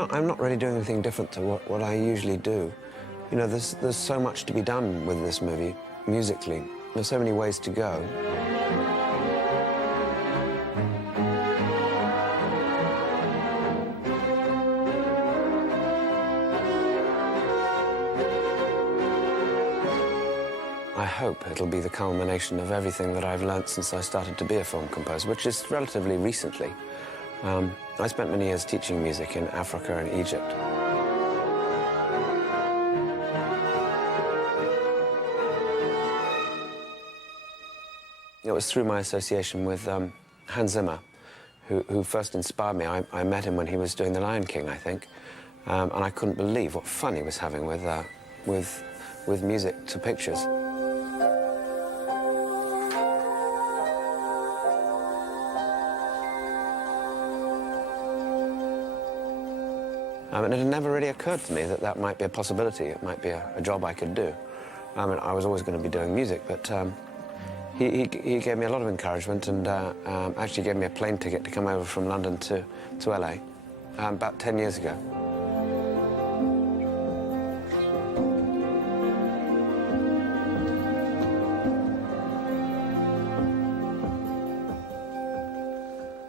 I'm not really doing anything different to what I usually do. You know, there's so much to be done with this movie, musically. There's so many ways to go. I hope it'll be the culmination of everything that I've learnt since I started to be a film composer, which is relatively recently. I spent many years teaching music in Africa and Egypt. It was through my association with Hans Zimmer, who first inspired me. I met him when he was doing The Lion King, I think, and I couldn't believe what fun he was having with music to pictures. And it had never really occurred to me that that might be a possibility. It might be a job I could do. And I was always going to be doing music, but he gave me a lot of encouragement and actually gave me a plane ticket to come over from London to LA about 10 years ago.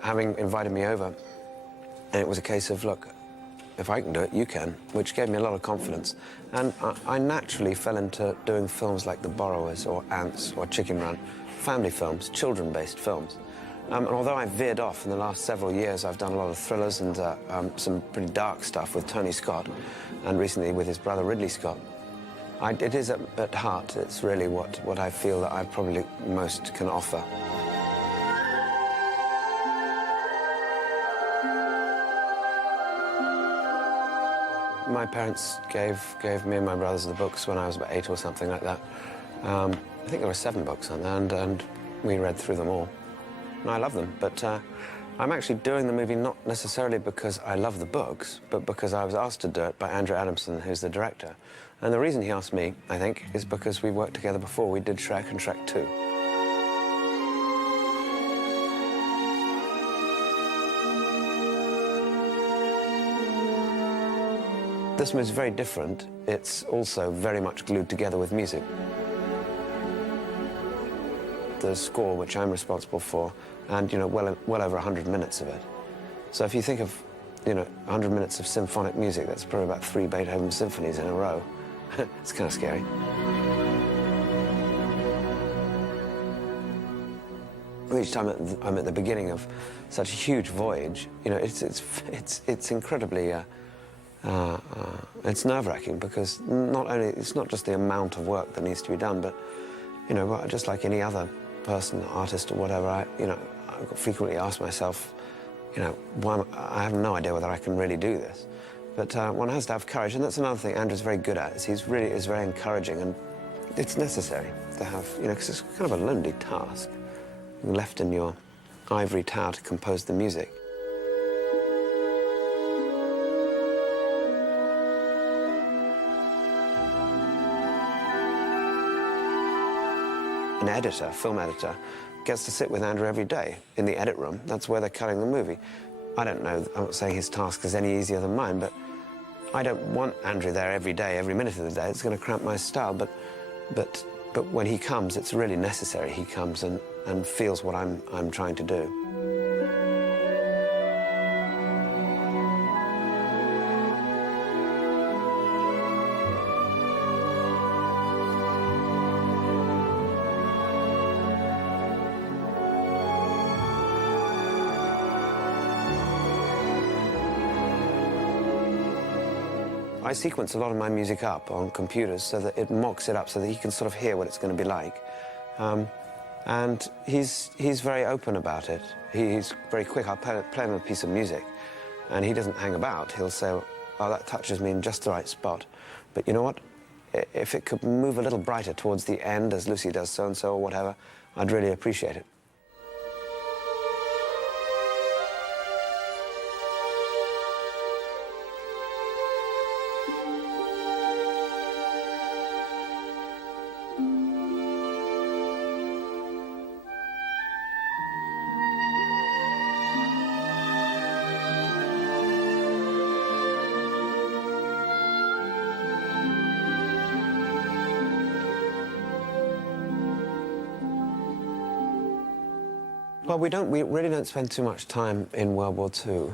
Having invited me over, and it was a case of, look, if I can do it, you can, which gave me a lot of confidence. And I naturally fell into doing films like The Borrowers or Ants or Chicken Run, family films, children-based films. And although I veered off in the last several years, I've done a lot of thrillers and some pretty dark stuff with Tony Scott, and recently with his brother Ridley Scott. It is at heart, it's really what I feel that I probably most can offer. My parents gave me and my brothers the books when I was about 8 or something like that. I think there were 7 books on there, and we read through them all. And I love them, but I'm actually doing the movie not necessarily because I love the books, but because I was asked to do it by Andrew Adamson, who's the director. And the reason he asked me, I think, is because we worked together before. We did Shrek and Shrek 2. This movie is very different. It's also very much glued together with music. The score, which I'm responsible for, and, you know, well over 100 minutes of it. So if you think of, you know, 100 minutes of symphonic music, that's probably about 3 Beethoven symphonies in a row. It's kind of scary. Each time I'm at the beginning of such a huge voyage, you know, it's incredibly. It's nerve-wracking because it's not just the amount of work that needs to be done, but, you know, just like any other person, artist or whatever, I frequently ask myself, you know, I have no idea whether I can really do this. But one has to have courage, and that's another thing Andrew's very good at, is he's really is very encouraging, and it's necessary to have, you know, because it's kind of a lonely task, left in your ivory tower to compose the music. An editor, film editor, gets to sit with Andrew every day in the edit room. That's where they're cutting the movie. I don't know, I'm not saying his task is any easier than mine, but I don't want Andrew there every day, every minute of the day. It's going to cramp my style, but when he comes, it's really necessary. He comes and feels what I'm trying to do. I sequence a lot of my music up on computers so that it mocks it up so that he can sort of hear what it's going to be like. And he's very open about it. He's very quick. I'll play him a piece of music, and he doesn't hang about. He'll say, oh, that touches me in just the right spot. But you know what? If it could move a little brighter towards the end, as Lucy does so-and-so or whatever, I'd really appreciate it. Well, we really don't spend too much time in World War II.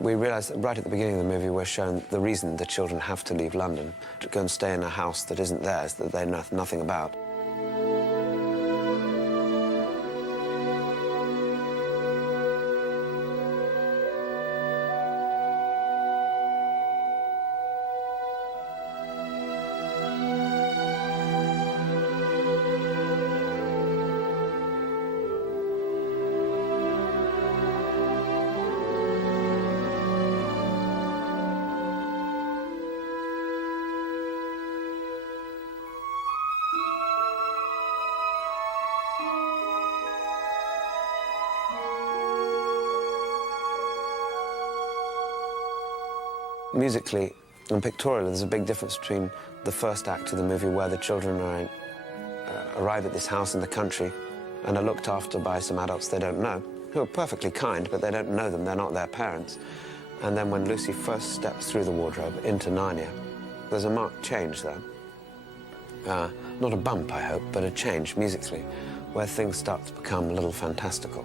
We realise that right at the beginning of the movie we're shown the reason the children have to leave London, to go and stay in a house that isn't theirs, that they know nothing about. Musically and pictorially, there's a big difference between the first act of the movie, where the children arrive at this house in the country and are looked after by some adults they don't know, who are perfectly kind, but they don't know them, they're not their parents. And then when Lucy first steps through the wardrobe into Narnia, there's a marked change there. Not a bump, I hope, but a change musically, where things start to become a little fantastical.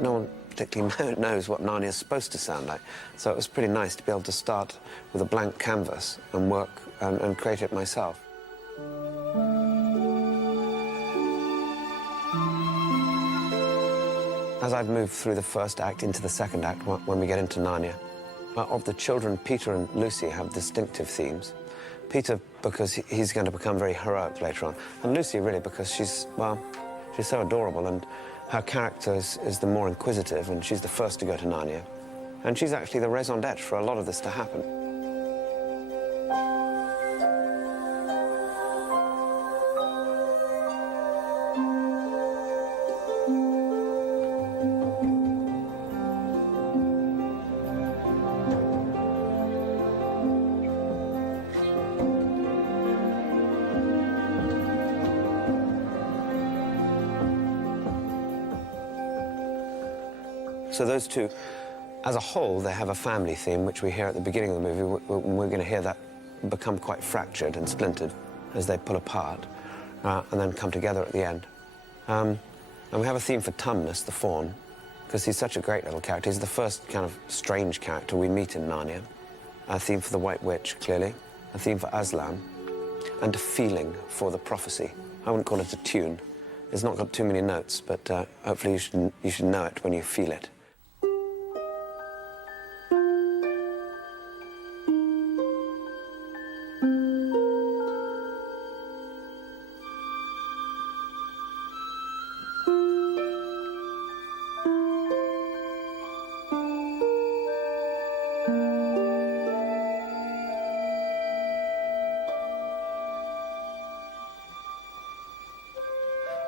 No one particularly knows what Narnia is supposed to sound like, so it was pretty nice to be able to start with a blank canvas and work and create it myself. As I've moved through the first act into the second act, when we get into Narnia, of the children, Peter and Lucy have distinctive themes. Peter, because he's going to become very heroic later on, and Lucy, really, because she's so adorable, and her character is the more inquisitive, and she's the first to go to Narnia. And she's actually the raison d'etre for a lot of this to happen. So those two, as a whole, they have a family theme, which we hear at the beginning of the movie. We're going to hear that become quite fractured and splintered as they pull apart and then come together at the end. And we have a theme for Tumnus, the fawn, because he's such a great little character. He's the first kind of strange character we meet in Narnia. A theme for the White Witch, clearly. A theme for Aslan. And a feeling for the prophecy. I wouldn't call it a tune. It's not got too many notes, but hopefully you should know it when you feel it.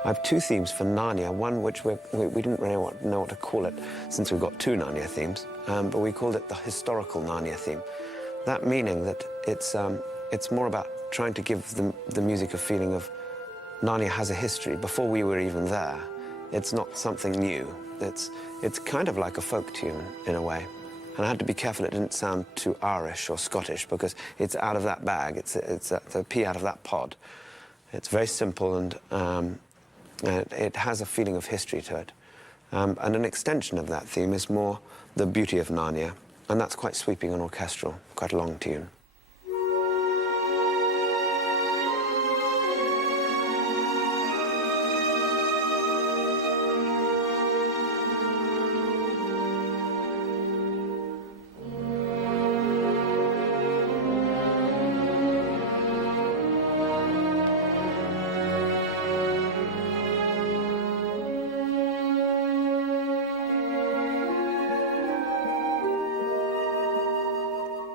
I have two themes for Narnia, one which we didn't really know what to call it, since we've got two Narnia themes, but we called it the historical Narnia theme. That meaning that it's more about trying to give the music a feeling of Narnia has a history before we were even there. It's not something new. It's kind of like a folk tune, in a way. And I had to be careful it didn't sound too Irish or Scottish, because it's out of that bag, it's a pea out of that pod. It's very simple, and it has a feeling of history to it. And an extension of that theme is more the beauty of Narnia, and that's quite sweeping and orchestral, quite a long tune.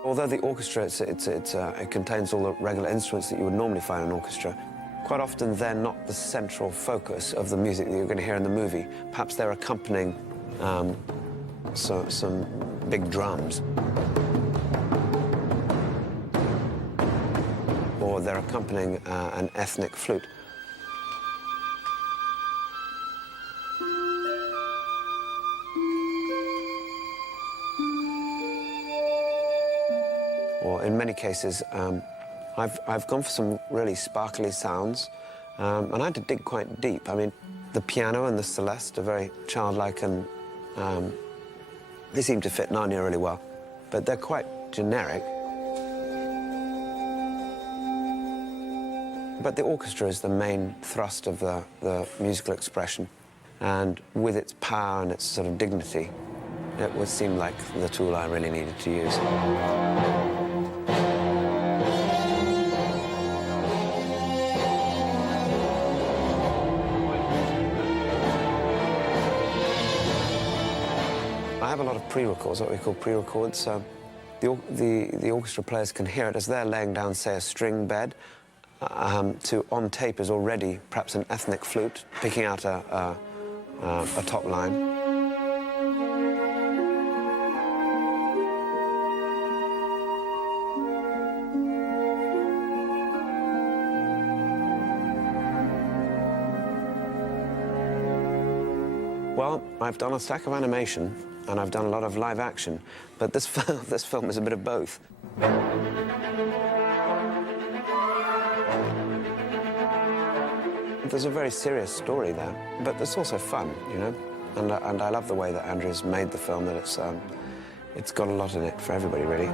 Although the orchestra, it contains all the regular instruments that you would normally find in an orchestra, quite often they're not the central focus of the music that you're going to hear in the movie. Perhaps they're accompanying some big drums. Or they're accompanying an ethnic flute. or in many cases, I've gone for some really sparkly sounds, and I had to dig quite deep. I mean, the piano and the celeste are very childlike, and they seem to fit Narnia really well, but they're quite generic. But the orchestra is the main thrust of the musical expression, and with its power and its sort of dignity, it would seem like the tool I really needed to use. I have a lot of pre-records, what we call pre-records. The orchestra players can hear it as they're laying down, say, a string bed. On tape is already perhaps an ethnic flute picking out a top line. Well, I've done a stack of animation and I've done a lot of live action, but this film is a bit of both. There's a very serious story there, but there's also fun, you know? And I love the way that Andrew's made the film, that it's got a lot in it for everybody, really.